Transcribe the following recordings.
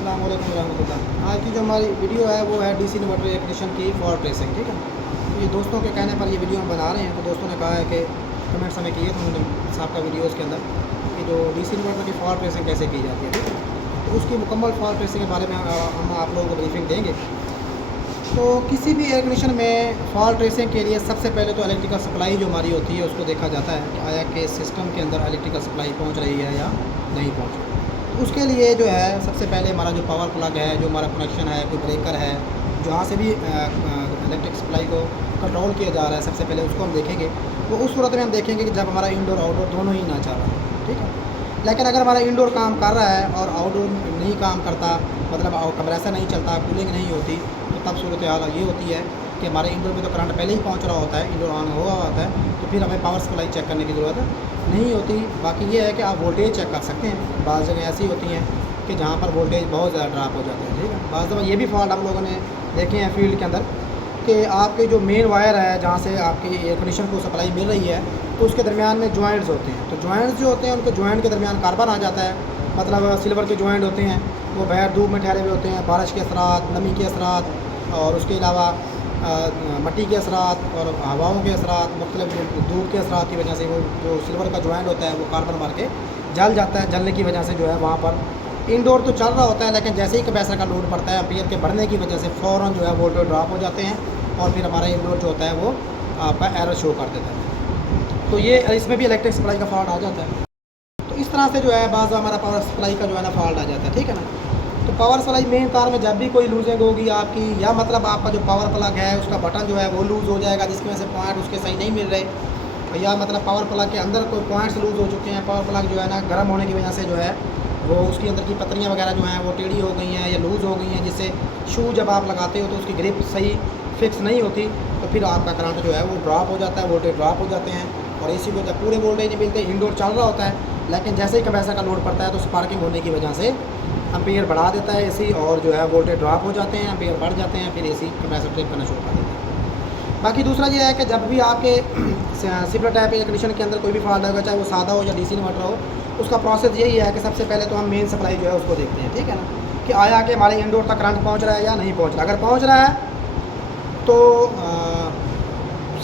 अस्सलाम वालेकुम रहमतुल्लाह। आज की जो हमारी वीडियो है वो है डीसी इन्वर्टर एयर कंडीशन की फॉल्ट ट्रेसिंग, ठीक है। तो ये दोस्तों के कहने पर ये वीडियो हम बना रहे हैं। तो दोस्तों ने कहा है कि कमेंट्स हमें किए थे उन्होंने साहब का वीडियोज़ के अंदर कि जो डीसी इन्वर्टर की फॉल्ट ट्रेसिंग कैसे की जाती है, ठीक है। तो उसकी मुकम्मल फॉल्ट ट्रेसिंग के बारे में हम आप लोगों को ब्रीफिंग देंगे। तो किसी भी एयर कंडीशन में फॉल्ट ट्रेसिंग के लिए सबसे पहले तो इलेक्ट्रिकल सप्लाई जो हमारी होती है उसको देखा जाता है कि आया कि सिस्टम के अंदर इलेक्ट्रिकल सप्लाई पहुँच रही है या नहीं पहुँच रही। उसके लिए जो है सबसे पहले हमारा जो पावर प्लग है, जो हमारा कनेक्शन है, कोई ब्रेकर है, जहाँ से भी इलेक्ट्रिक सप्लाई को कंट्रोल किया जा रहा है, सबसे पहले उसको हम देखेंगे। तो उस सूरत में हम देखेंगे कि जब हमारा इंडोर आउटडोर दोनों ही ना चल रहा है, ठीक है। लेकिन अगर हमारा इंडोर काम कर रहा है और आउटडोर नहीं काम करता, मतलब कंप्रेसर नहीं चलता, कूलिंग नहीं होती, तो तब सूरत हाल ये होती है कि हमारे इंडोर में तो करंट पहले ही पहुंच रहा होता है, इंडोर ऑन हुआ होता है, तो फिर हमें पावर सप्लाई चेक करने की ज़रूरत नहीं होती। बाकी ये है कि आप वोल्टेज चेक कर सकते हैं। बाज़ जगह ऐसी होती हैं कि जहाँ पर वोल्टेज बहुत ज़्यादा ड्रॉप हो जाते हैं, ठीक है। बाज़ दफ़ा ये भी फॉल्ट हम लोगों ने देखे हैं फील्ड के अंदर कि आपके जो मेन वायर है जहाँ से आपकी एयर कंडीशन को सप्लाई मिल रही है, तो उसके दरमियान में जॉइंट्स होते हैं। तो जॉइंट्स जो होते हैं उनके जॉइंट के दरमियान कार्बन आ जाता है, मतलब सिल्वर के जॉइंट होते हैं, वो बगैर धूप में ठहरे हुए होते हैं, बारिश के असरात, नमी के असरात और उसके अलावा मट्टी के असरात और हवाओं के असरात, मुख्तलिफ धूप के असरात की वजह से वो जो सिल्वर का जॉइंट होता है वो कार्बन मार के जल जाता है। जलने की वजह से जो है वहाँ पर इंडोर तो चल रहा होता है, लेकिन जैसे ही कंप्रेसर का लोड पड़ता है एम्पीयर के बढ़ने की वजह से फ़ौरन जो है वोल्टेज ड्रॉप हो जाते हैं और फिर हमारा इंडोर जो होता है वो आपका एरर शो कर देता है। तो ये इसमें भी इलेक्ट्रिक सप्लाई का फॉल्ट आ जाता है। तो इस तरह से जो है बाज़ हमारा पावर सप्लाई का जो है ना फॉल्ट आ जाता है, ठीक है ना। तो पावर सप्लाई मेन तार में जब भी कोई लूजिंग होगी आपकी, या मतलब आपका जो पावर प्लग है उसका बटन जो है वो लूज़ हो जाएगा जिसकी वजह से पॉइंट उसके सही नहीं मिल रहे, या मतलब पावर प्लग के अंदर कोई पॉइंट्स लूज़ हो चुके हैं, पावर प्लग जो है ना गर्म होने की वजह से जो है वो उसके अंदर की पत्रियाँ वगैरह जो हैं वो टेढ़ी हो गई हैं या लूज़ हो गई हैं, जिससे शू जब आप लगाते हो तो उसकी ग्रिप सही फिक्स नहीं होती, तो फिर आपका करंट जो है वो ड्रॉप हो जाता है, वोल्टेज ड्रॉप हो जाते हैं। और एसी को जब पूरे वोल्टेज नहीं मिलते, इंडोर चल रहा होता है, लेकिन जैसे ही कंप्रेसर का लोड पड़ता है तो स्पार्किंग होने की वजह से एम्पीयर बढ़ा देता है एसी और जो है वोल्टेज ड्रॉप हो जाते हैं, एम्पीयर बढ़ जाते हैं, फिर एसी कंप्रेसर ट्रिप करना शुरू कर देता है। बाकी दूसरा ये है कि जब भी आपके सिपला टाइप एयर कंडीशन के अंदर कोई भी फॉल्ट होगा, चाहे वो सादा हो या डीसी इन्वर्टर हो, उसका प्रोसेस यही है कि सबसे पहले तो हम मेन सप्लाई जो है उसको देखते हैं, ठीक है ना, कि आया कि हमारे इंडोर तक करंट पहुँच रहा है या नहीं पहुँच रहा। अगर पहुँच रहा है तो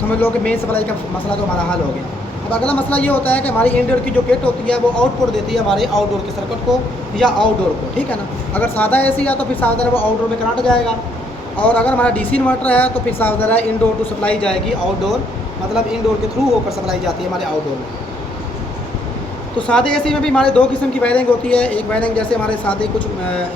समझ लो कि मेन सप्लाई का मसला तो हमारा हल हो गया। अब अगला मसला ये होता है कि हमारी इंडोर की जो किट होती है वो आउटपुट देती है हमारे आउटडोर के सर्किट को या आउटडोर को, ठीक है ना। अगर सादा एसी है तो फिर सावधान वो आउटडोर में करंट जाएगा, और अगर हमारा डीसी इन्वर्टर है तो फिर सावधान है इंडोर टू सप्लाई जाएगी आउटडोर, मतलब इंडोर के थ्रू होकर सप्लाई जाती है हमारे आउटडोर में। तो सादे एसी में भी हमारे दो किस्म की वायरिंग होती है। एक वायरिंग जैसे हमारे सादे कुछ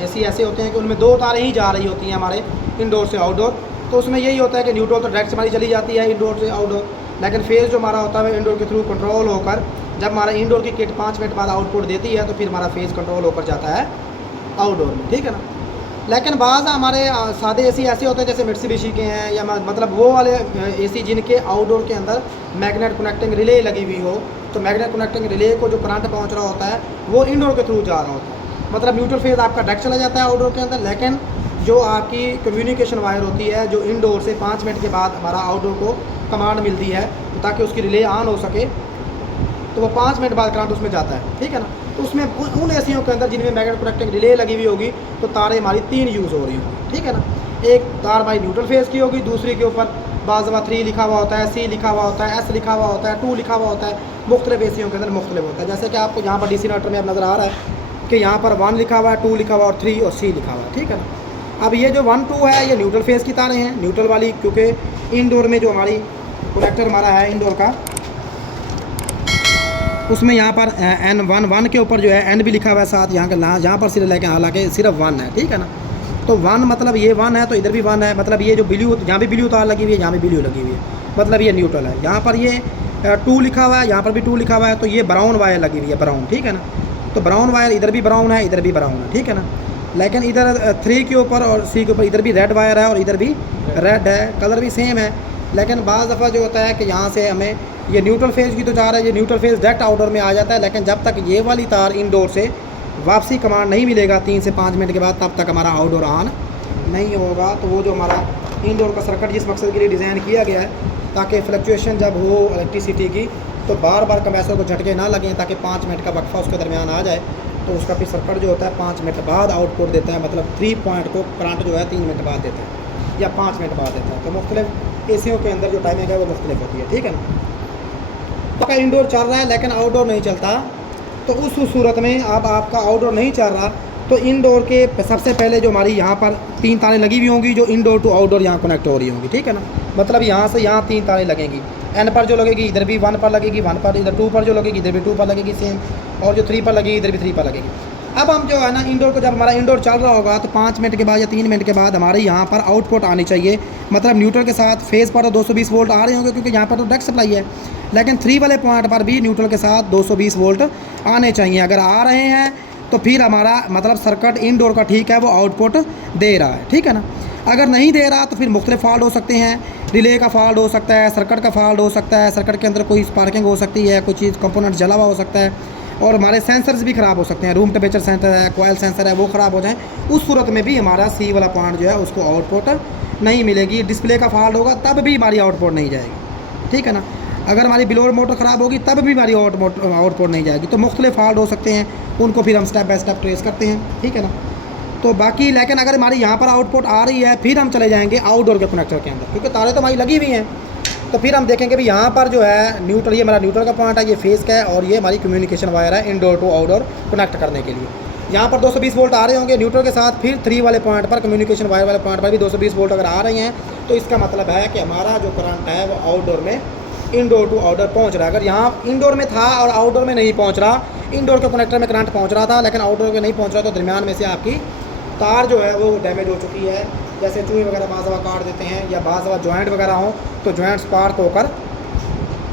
एसी ऐसे होते हैं कि उनमें दो तारें ही जा रही होती हैं हमारे इंडोर से आउटडोर, तो उसमें यही होता है कि न्यूट्रल तो डायरेक्ट हमारी चली जाती है इंडोर से आउटडोर, लेकिन फेज़ जो हमारा होता है इंडोर के थ्रू कंट्रोल होकर जब हमारा इंडोर की किट 5 मिनट बाद आउटपुट देती है तो फिर हमारा फेज़ कंट्रोल होकर जाता है आउटडोर में, ठीक है ना। लेकिन बाज़ हमारे सादे एसी ऐसे होते हैं जैसे मिट्सुबिशी के हैं, या मतलब वो वाले एसी जिनके आउटडोर के अंदर मैग्नेट कनेक्टिंग रिले लगी हुई हो, तो मैग्नेट कनेक्टिंग रिले को जो करंट पहुँच रहा होता है वो इंडोर के थ्रू जा रहा होता है, मतलब न्यूट्रल फेज़ आपका डायरेक्ट चला जाता है आउटडोर के अंदर, लेकिन जो आपकी कम्युनिकेशन वायर होती है जो इंडोर से 5 मिनट के बाद हमारा आउटडोर को कमांड मिलती है तो ताकि उसकी रिले ऑन हो सके, तो वो 5 मिनट बाद करंट उसमें जाता है, ठीक है ना। तो उसमें उन एसियों के अंदर जिनमें मैग्नेट कनेक्टिंग रिले लगी हुई होगी तो तारें हमारी 3 यूज़ हो रही होंगी, ठीक है ना। एक तार हमारी न्यूट्रल फेज़ की होगी, दूसरी के ऊपर बाज़ दफ़ा 3 लिखा हुआ होता है, C लिखा हुआ होता है, S लिखा हुआ होता है, 2 लिखा हुआ होता है, मुख्तलिफ एसियों के अंदर मुख्तलिफ होता है। जैसे कि आपको यहाँ पर डीसी इन्वर्टर में अब नज़र आ रहा है कि यहाँ पर 1 लिखा हुआ है, 2 लिखा हुआ और 3 और C लिखा हुआ है, ठीक है ना। अब ये जो 1 2 है ये न्यूट्रल फेज़ की तारें हैं, न्यूट्रल वाली, क्योंकि इंडोर में जो हमारी कनेक्टर हमारा है इंडोर का उसमें यहाँ पर N1 के ऊपर जो है N भी लिखा हुआ है साथ, यहाँ पर सिर्फ लेकिन हालांकि सिर्फ 1 है, ठीक है ना। तो 1 मतलब ये 1 है तो इधर भी 1 है, मतलब ये जो ब्लू यहाँ भी ब्लू तार लगी हुई है, यहाँ भी ब्लू लगी हुई है, मतलब ये न्यूट्रल है। यहाँ पर ये 2 लिखा हुआ है, यहाँ पर भी 2 लिखा हुआ है, तो ये ब्राउन वायर लगी हुई है, ब्राउन, ठीक है ना। तो ब्राउन वायर इधर भी ब्राउन है, इधर भी ब्राउन है, ठीक है ना। लेकिन इधर 3 के ऊपर और C के ऊपर इधर भी रेड वायर है और इधर भी रेड है, कलर भी सेम है। लेकिन बाज़ दफ़ा जो होता है कि यहाँ से हमें ये न्यूट्रल फेज़ की तो जा रहा है, ये न्यूट्रल फेज़ डायरेक्ट आउटडोर में आ जाता है, लेकिन जब तक ये वाली तार इंडोर से वापसी कमांड नहीं मिलेगा 3 से 5 मिनट के बाद, तब तक हमारा आउटडोर ऑन नहीं होगा। तो वो जो हमारा इंडोर का सर्किट जिस मकसद के लिए डिज़ाइन किया गया है ताकि फ्लक्चुएशन जब हो इलेक्ट्रिसिटी की तो बार बार कंप्रेसर को झटके ना लगें, ताकि 5 मिनट का वक्फा उसके दरमियान आ जाए, तो उसका फिर सर्किट जो होता है 5 मिनट बाद आउटपुट देता है, मतलब 3 पॉइंट को करंट जो है 3 मिनट बाद देता है या 5 मिनट बाद देता है। तो मुख्तलिफ एसीओं के अंदर जो टाइमिंग है वो मुख्तलिफ होती है, ठीक है ना। आपका इंडोर चल रहा है लेकिन आउटडोर नहीं चलता, तो उस सूरत में अब आपका आउटडोर नहीं चल रहा तो इनडोर के सबसे पहले जो हमारी यहाँ पर 3 तारें लगी हुई होंगी जो इनडोर टू आउटडोर यहाँ कनेक्ट हो रही होंगी, ठीक है ना। मतलब यहाँ से यहाँ 3 तारें लगेंगी, एन पर जो लगेगी इधर भी 1 पर लगेगी, 1 पर इधर 2 पर जो लगेगी इधर भी 2 पर लगेगी सेम, और जो 3 पर लगेगी इधर भी 3 पर लगेगी। अब हम जो है ना इंडोर को जब हमारा इंडोर चल रहा होगा तो 5 मिनट के बाद या 3 मिनट के बाद हमारे यहाँ पर आउटपुट आनी चाहिए, मतलब न्यूट्रल के साथ फेज़ पर तो 220 वोल्ट आ रहे होंगे क्योंकि यहाँ पर तो डायरेक्ट सप्लाई है, लेकिन 3 वाले पॉइंट पर भी न्यूट्रल के साथ 220 वोल्ट आने चाहिए। अगर आ रहे हैं तो फिर हमारा मतलब सर्किट इनडोर का ठीक है, वो आउटपुट दे रहा है, ठीक है ना। अगर नहीं दे रहा तो फिर मुख्तलिफ फॉल्ट हो सकते हैं, रिले का फॉल्ट हो सकता है, सर्किट का फॉल्ट हो सकता है, सर्किट के अंदर कोई स्पार्किंग हो सकती है, कोई चीज़ कंपोनेंट जला हुआ हो सकता है, और हमारे सेंसर्स भी ख़राब हो सकते हैं, रूम टेम्परेचर सेंसर है, कॉयल सेंसर है, वो ख़राब हो जाए। उस सूरत में भी हमारा सी वाला पॉइंट जो है उसको आउटपुट नहीं मिलेगी। डिस्प्ले का फॉल्ट होगा तब भी हमारी आउटपुट नहीं जाएगी, ठीक है ना। अगर हमारी बिलोर मोटर ख़राब होगी तब भी हमारी आउटपुट नहीं जाएगी। तो मुख्तलिफ फॉल्ट हो सकते हैं, उनको फिर हम स्टेप बाय स्टेप ट्रेस करते हैं, ठीक है ना। तो बाकी लेकिन अगर हमारी यहाँ पर आउटपुट आ रही है फिर हम चले जाएंगे आउटडोर के कनेक्टर के अंदर, क्योंकि तारें तो हमारी लगी हुई हैं। तो फिर हम देखेंगे भी यहाँ पर जो है न्यूट्रल, ये हमारा न्यूट्रल का पॉइंट है, ये फेस का है, और ये हमारी कम्युनिकेशन वायर है इनडोर टू आउटडोर कनेक्ट करने के लिए। यहाँ पर 220 वोल्ट आ रहे होंगे न्यूट्रल के साथ, फिर 3 वाले पॉइंट पर कम्युनिकेशन वायर वाले पॉइंट पर भी 220 वोल्ट अगर आ रहे हैं तो इसका मतलब है कि हमारा जो करंट है वो आउटडोर में इनडोर टू आउटडोर पहुँच रहा है। अगर यहाँ इनडोर में था और आउटडोर में नहीं पहुँच रहा, इनडोर के कनेक्टर में करंट पहुँच रहा था लेकिन आउटडोर में नहीं पहुँच रहा, तो दरमियान में से आपकी तार जो है वो डैमेज हो चुकी है। जैसे चूहे वगैरह बाज़ दफ़ा काट देते हैं या बाज़ दफ़ा जॉइंट वगैरह हो तो जॉइंट्स स्पार्क होकर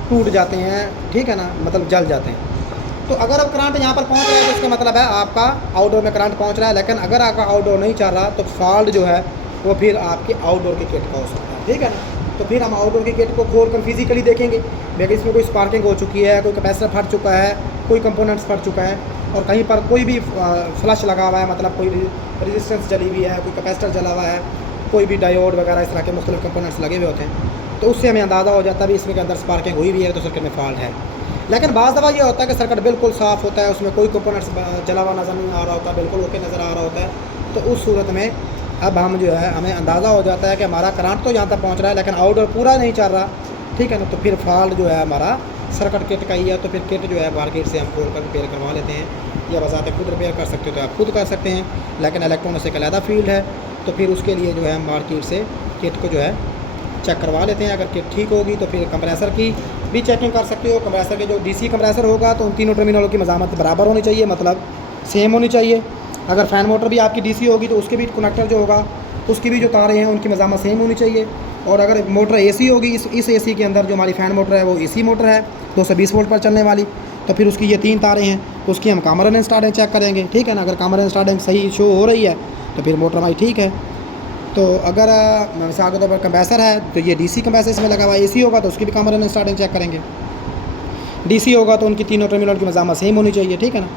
टूट जाते हैं, ठीक है ना, मतलब जल जाते हैं। तो अगर अब करंट यहाँ पर पहुँच रहा है तो इसका मतलब है आपका आउटडोर में करंट पहुँच रहा है। लेकिन अगर आपका आउटडोर नहीं चल रहा तो फॉल्ट जो है वो फिर आपकी आउटडोर की किट का हो सकता है, ठीक है ना। तो फिर हम आउटडोर की किट को खोल कर फिजिकली देखेंगे, देखिए इसमें कोई स्पार्किंग हो चुकी है, कोई कैपेसिटर फट चुका है, कोई कंपोनेंट्स फट चुका है, और कहीं पर कोई भी फ्लश लगा हुआ है, मतलब कोई रेजिस्टेंस जली हुई है, कोई कैपेसिटर जला हुआ है, कोई भी डायोड वगैरह इस तरह के मुख्तलिफ कंपोनेंट्स लगे हुए होते हैं। तो उससे हमें अंदाज़ा हो जाता है भी इसमें के अंदर स्पार्किंग हुई भी है तो सर्किट में फॉल्ट है। लेकिन बाज़ दफ़ा ये होता है कि सर्किट बिल्कुल साफ़ होता है, उसमें कोई कंपोनेंट्स जला हुआ नज़र नहीं आ रहा होता, बिल्कुल ओके नज़र आ रहा होता है। तो उस सूरत में अब हम जो है हमें अंदाज़ा हो जाता है कि हमारा करंट तो यहाँ तक पहुँच रहा है लेकिन आउटडोर पूरा नहीं चल रहा, ठीक है ना। तो फिर फॉल्ट जो है हमारा सर्किट किट का ही है। तो फिर किट जो है मार्केट से हम खोल कर रिपेयर करवा लेते हैं, या बजाते खुद रिपेयर कर सकते हो तो आप खुद कर सकते हैं, लेकिन इलेक्ट्रॉनिक्स एक अलग फील्ड है। तो फिर उसके लिए जो है मार्केट से किट को जो है चेक करवा लेते हैं। अगर किट ठीक होगी तो फिर कंप्रेसर की भी चेकिंग कर सकते हो। कंप्रेसर के जो डीसी कंप्रेसर होगा तो उन तीनों टर्मिनलों की मज़ामत बराबर होनी चाहिए, मतलब सेम होनी चाहिए। अगर फ़ैन मोटर भी आपकी डीसी होगी तो उसके भी कनेक्टर जो होगा उसकी भी जो तारें हैं उनकी मज़ामत सेम होनी चाहिए। और अगर मोटर एसी होगी, इस एसी के अंदर जो हमारी फ़ैन मोटर है वो एसी मोटर है 220 वोल्ट पर चलने वाली, तो फिर उसकी ये 3 तारें हैं, उसकी हम कामर एंड स्टार्टिंग चेक करेंगे, ठीक है ना। अगर कामर एंड स्टार्टिंग सही शो हो रही है तो फिर मोटर हमारी ठीक है। तो अगर मिसाल के तौर पर कंप्रेसर है तो ये डीसी कंप्रेसर इसमें लगा हुआ है, एसी होगा तो उसकी भी कामर एंड स्टार्टिंग चेक करेंगे, डीसी होगा तो उनकी तीनों टर्मिनल की मज़ामत सेम होनी चाहिए, ठीक है ना।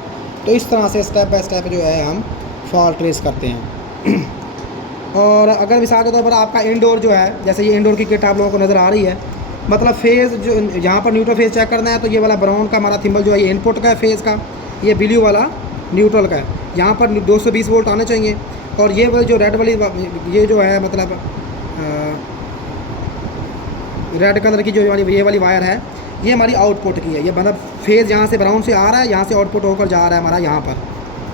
तो इस तरह से स्टेप बाय स्टेप जो है हम फॉल्ट ट्रेस करते हैं। और अगर मिसाल के तौर पर आपका इंडोर जो है, जैसे ये इंडोर की किट आप लोगों को नज़र आ रही है, मतलब फेज़ जो यहाँ पर न्यूट्रल फेज़ चेक करना है तो ये वाला ब्राउन का हमारा थिम्बल जो है ये इनपुट का है फेज़ का, ये ब्लू वाला न्यूट्रल का है। यहाँ पर 220 वोल्ट आने चाहिए, और ये वाली जो रेड वाली ये जो है मतलब रेड कलर की जो ये वाली वायर है ये हमारी आउटपुट की है। ये मतलब फेज़ यहाँ से ब्राउन से आ रहा है, यहाँ से आउटपुट होकर जा रहा है हमारा यहाँ पर,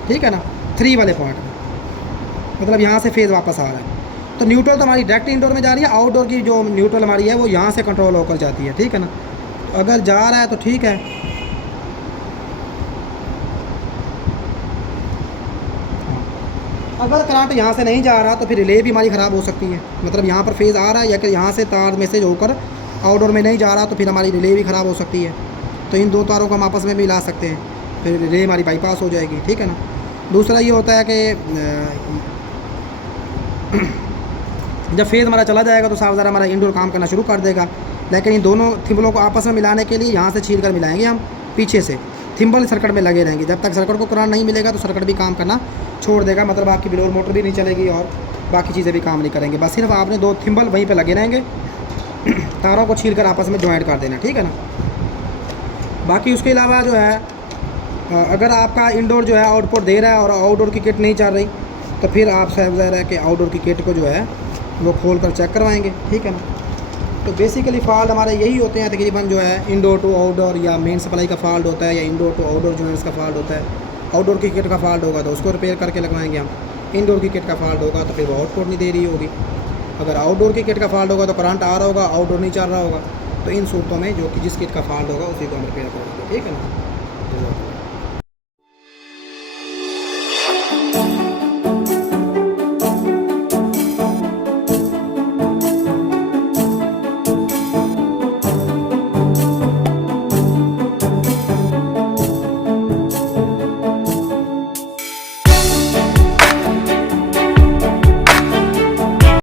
ठीक है ना, 3 वाले पॉइंट में, मतलब यहाँ से फेज़ वापस आ रहा है। तो न्यूट्रल तो हमारी डायरेक्ट इंडोर में जा रही है, आउटडोर की जो न्यूट्रल हमारी है वो यहाँ से कंट्रोल होकर जाती है, ठीक है ना। तो अगर जा रहा है तो ठीक है। अगर करंट यहाँ से नहीं जा रहा तो फिर रिले भी हमारी ख़राब हो सकती है, मतलब यहाँ पर फेज़ आ रहा है या कि यहाँ से तार मैसेज होकर आउटडोर में नहीं जा रहा तो फिर हमारी रिले भी ख़राब हो सकती है। तो इन 2 तारों को हम आपस में भी मिला सकते हैं, फिर रिले हमारी बाईपास हो जाएगी, ठीक है ना। दूसरा ये होता है कि जब फेज़ हमारा चला जाएगा तो साफ ज़रा हमारा इंडोर काम करना शुरू कर देगा, लेकिन इन दोनों थिम्बलों को आपस में मिलाने के लिए यहाँ से छील कर मिलाएंगे हम, पीछे से थिम्बल सर्किट में लगे रहेंगे। जब तक सर्किट को करंट नहीं मिलेगा तो सर्किट भी काम करना छोड़ देगा, मतलब आपकी बिलोर मोटर भी नहीं चलेगी और बाकी चीज़ें भी काम नहीं करेंगे। बस सिर्फ आपने 2 थिम्बल वहीं पे लगे रहेंगे, तारों को छील कर आपस में जॉइंट कर देना, ठीक है ना। बाकी उसके अलावा जो है अगर आपका इंडोर जो है आउटपुट दे रहा है और आउटडोर की किट नहीं चल रही, तो फिर आप साहब ज़ाहिर है कि आउटडोर की किट को जो है वो खोल कर चेक करवाएंगे, ठीक है ना। तो बेसिकली फ़ॉल्ट हमारे यही होते हैं तकरीबन जो है इंडोर टू आउटडोर, या मेन सप्लाई का फ़ॉल्ट होता है, या इंडोर टू आउटडोर जॉइंट्स का फ़ॉल्ट होता है। आउटडोर की किट का फ़ॉल्ट होगा तो उसको रिपेयर करके लगवाएंगे हम। इंडोर की किट का फ़ॉल्ट होगा तो फिर वो आउटपुट नहीं दे रही होगी। अगर आउटडोर की किट का फ़ॉल्ट होगा तो करंट आ रहा होगा, आउटडोर नहीं चल रहा होगा। तो इन सूरतों में जो कि जिस किट का फ़ॉल्ट होगा उसी को हम रिपेयर करेंगे, ठीक है ना।